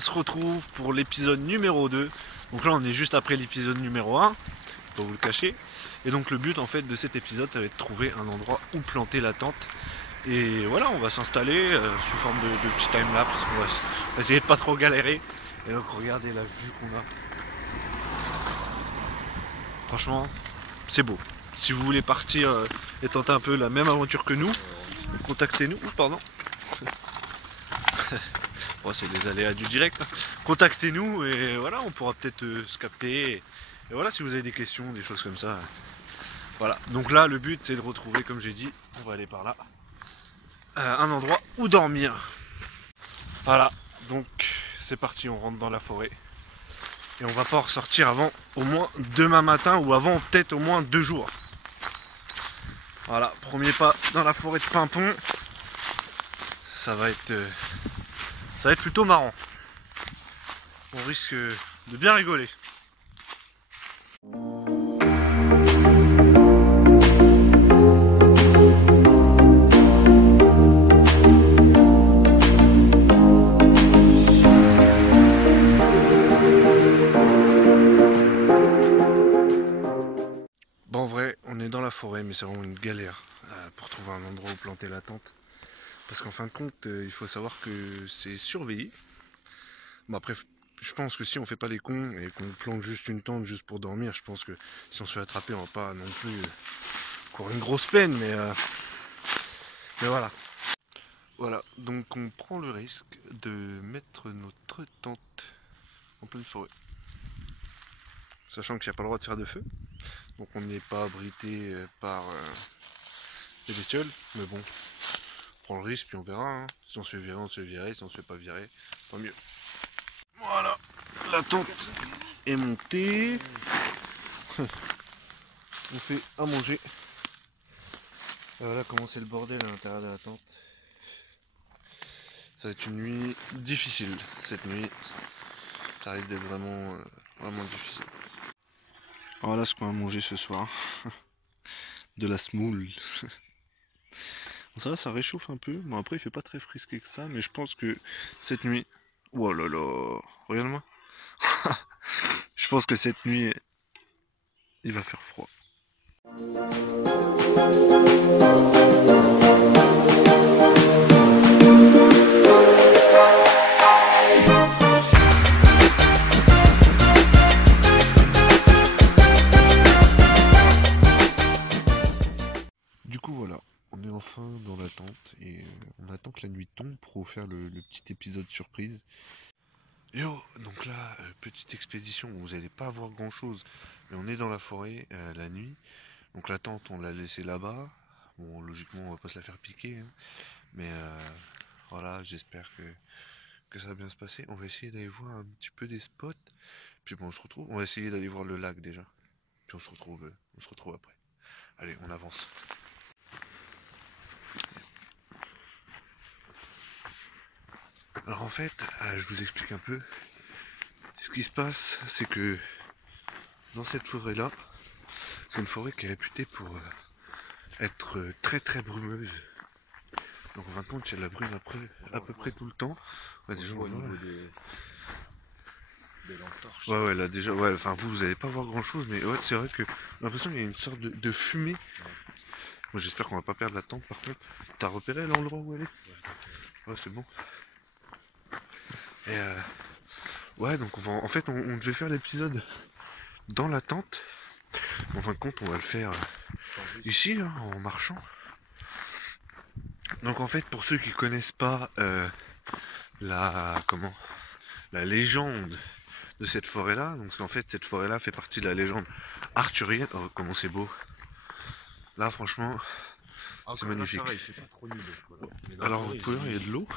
on se retrouve pour l'épisode numéro 2. Donc là on est juste après l'épisode numéro 1, pour vous le cacher. Et donc le but en fait de cet épisode, ça va être de trouver un endroit où planter la tente. Et voilà, on va s'installer sous forme de petit time-lapse. On va essayer de pas trop galérer. Et donc regardez la vue qu'on a. Franchement, c'est beau. Si vous voulez partir et tenter un peu la même aventure que nous, contactez-nous. Pardon. Bon, c'est les aléas du direct. Contactez-nous et voilà, on pourra peut-être se capter. Et voilà, si vous avez des questions, des choses comme ça. Voilà. Donc là, le but, c'est de retrouver, comme j'ai dit, on va aller par là, un endroit où dormir. Voilà. Donc, c'est parti, on rentre dans la forêt. Et on va pas ressortir avant au moins demain matin ou avant peut-être au moins 2 jours. Voilà, premier pas dans la forêt de Pimpon. Ça va être plutôt marrant. On risque de bien rigoler. Bon, en vrai, on est dans la forêt, mais c'est vraiment une galère pour trouver un endroit où planter la tente. Parce qu'en fin de compte, il faut savoir que c'est surveillé. Bon, après, je pense que si on fait pas les cons et qu'on plante juste une tente juste pour dormir, je pense que si on se fait attraper, on va pas non plus courir une grosse peine, mais voilà. Voilà, donc on prend le risque de mettre notre tente en pleine forêt. Sachant qu'il n'y a pas le droit de faire de feu. Donc on n'est pas abrité par les bestioles. Mais bon, on prend le risque puis on verra. Hein. Si on se fait virer, on se fait virer. Si on se fait pas virer, tant mieux. Voilà, la tente est montée. On fait à manger. Et voilà comment c'est le bordel à l'intérieur de la tente. Ça va être une nuit difficile cette nuit. Ça risque d'être vraiment difficile. Voilà ce qu'on va manger ce soir. De la semoule. Ça réchauffe un peu. Bon après il fait pas très frisqué que ça, mais je pense que cette nuit. Oh là là, regarde-moi. Je pense que cette nuit il va faire froid. Du coup voilà, on est enfin dans la tente et on attend que la nuit tombe pour vous faire le petit épisode surprise. Yo, donc là, petite expédition, vous n'allez pas voir grand chose, mais on est dans la forêt la nuit, donc la tente on l'a laissée là-bas, bon logiquement on va pas se la faire piquer, hein. Mais voilà, j'espère que ça va bien se passer, on va essayer d'aller voir un petit peu des spots, puis bon on se retrouve, on va essayer d'aller voir le lac déjà, puis on se retrouve après. Allez, on avance. Alors en fait, je vous explique un peu. Ce qui se passe, c'est que dans cette forêt-là, c'est une forêt qui est réputée pour être très brumeuse. Donc en fin de compte, il y a de la brume à peu près tout le temps. Ouais, déjà, au niveau des lampes torches. Ouais, là déjà, ouais, enfin vous allez pas voir grand chose, mais ouais, c'est vrai que j'ai l'impression qu'il y a une sorte de fumée. Moi j'espère qu'on va pas perdre la tente par contre. T'as repéré l'endroit où elle est? Ouais, c'est bon. Et ouais, donc en fait, on devait faire l'épisode dans la tente. En fin de compte, on va le faire ici, hein, en marchant. Donc en fait, pour ceux qui connaissent pas la légende de cette forêt-là, donc en fait cette forêt-là fait partie de la légende arthurienne. Oh, comment c'est beau! Là, franchement, c'est magnifique. Là, ça va, il fait pas trop nuit. Voilà. Alors vous pouvez voir, il y a de l'eau.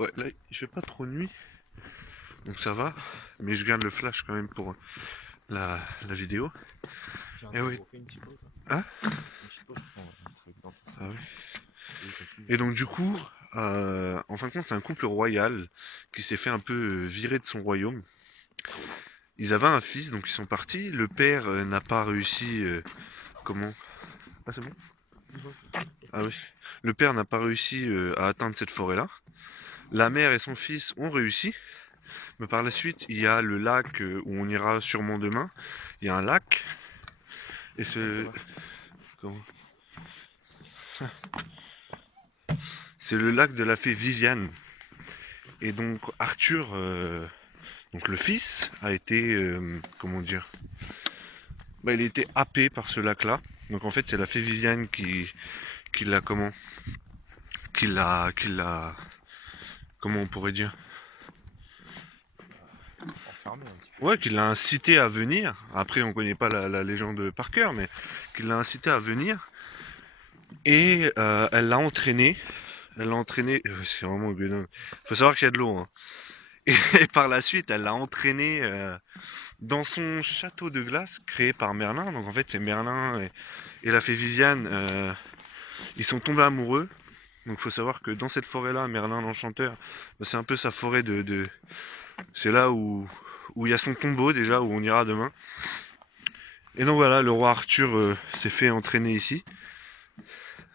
Ouais, là, il fait pas trop nuit, donc ça va. Mais je garde le flash quand même pour la vidéo. Et oui. Hein? Ah oui. Et donc du coup, en fin de compte, c'est un couple royal qui s'est fait un peu virer de son royaume. Ils avaient un fils, donc ils sont partis. Le père n'a pas réussi. Comment? Ah c'est bon? Ah oui. Le père n'a pas réussi à atteindre cette forêt-là. La mère et son fils ont réussi. Mais par la suite, il y a le lac où on ira sûrement demain. Il y a un lac. Et ce... Comment? C'est le lac de la fée Viviane. Et donc Arthur, donc le fils, a été, comment dire, bah, il a été happé par ce lac-là. Donc en fait, c'est la fée Viviane qui l'a comment, comment on pourrait dire, Enfermé un petit peu. ouais, qui l'a incité à venir. Après, on connaît pas la légende par cœur, mais qui l'a incité à venir. Et elle l'a entraîné. Elle l'a entraîné. C'est vraiment gueudin. Faut savoir qu'il y a de l'eau. Hein. Et par la suite, elle l'a entraîné dans son château de glace créé par Merlin. Donc en fait, c'est Merlin et la fée Viviane. Ils sont tombés amoureux. Donc faut savoir que dans cette forêt-là, Merlin l'enchanteur, bah, c'est un peu sa forêt de... C'est là où il y a son tombeau déjà, où on ira demain. Et donc voilà, le roi Arthur s'est fait entraîner ici.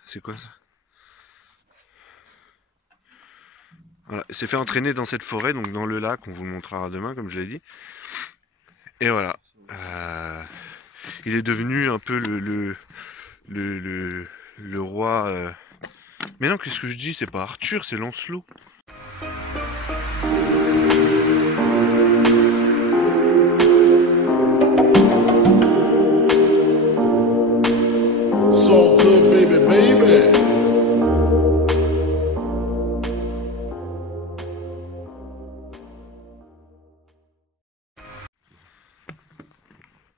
C'est quoi ça? Voilà, il s'est fait entraîner dans cette forêt, donc dans le lac, on vous le montrera demain, comme je l'ai dit. Et voilà. Il est devenu un peu le roi. Mais non, qu'est-ce que je dis? C'est pas Arthur, c'est Lancelot. So good, baby, baby.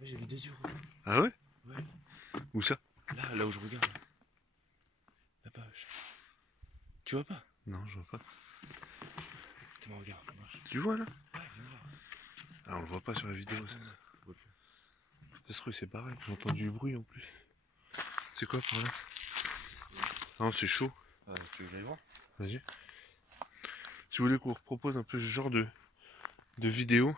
J'ai vu des yeux. Ah ouais? Ouais. Où ça? Là où je regarde. Là-bas. Tu vois pas? Non, je vois pas. T'es mon regard. Tu vois là? Ouais, viens voir. Ah, on le voit pas sur la vidéo ça. Ça se trouve, c'est pareil, j'entends du bruit en plus. C'est quoi par là? Non, c'est chaud. Tu veux que j'aille voir? Vas-y. Si vous voulez qu'on vous propose un peu ce genre de vidéo,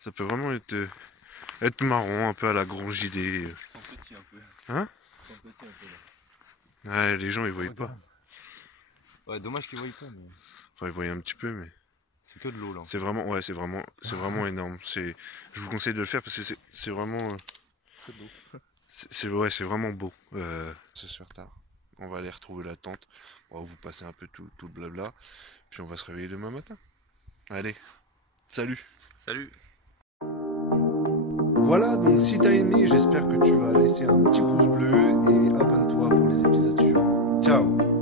ça peut vraiment être marrant, un peu à la Grange idée. Sans petit un peu. Hein? Sans petit un peu là. Ouais, les gens ils voient pas. Ouais, dommage qu'ils voient pas, mais. Enfin, ils voient un petit peu, mais C'est que de l'eau là. c'est vraiment, ouais, c'est vraiment énorme. Je vous conseille de le faire parce que c'est vraiment, Que de l'eau. ouais, c'est vraiment beau. Ça se fait tard. On va aller retrouver la tente. On va vous passer un peu tout le blabla. Puis on va se réveiller demain matin. Allez, salut. Salut. Voilà, donc si t'as aimé, j'espère que tu vas laisser un petit pouce bleu et abonne-toi pour les épisodes suivants. Ciao.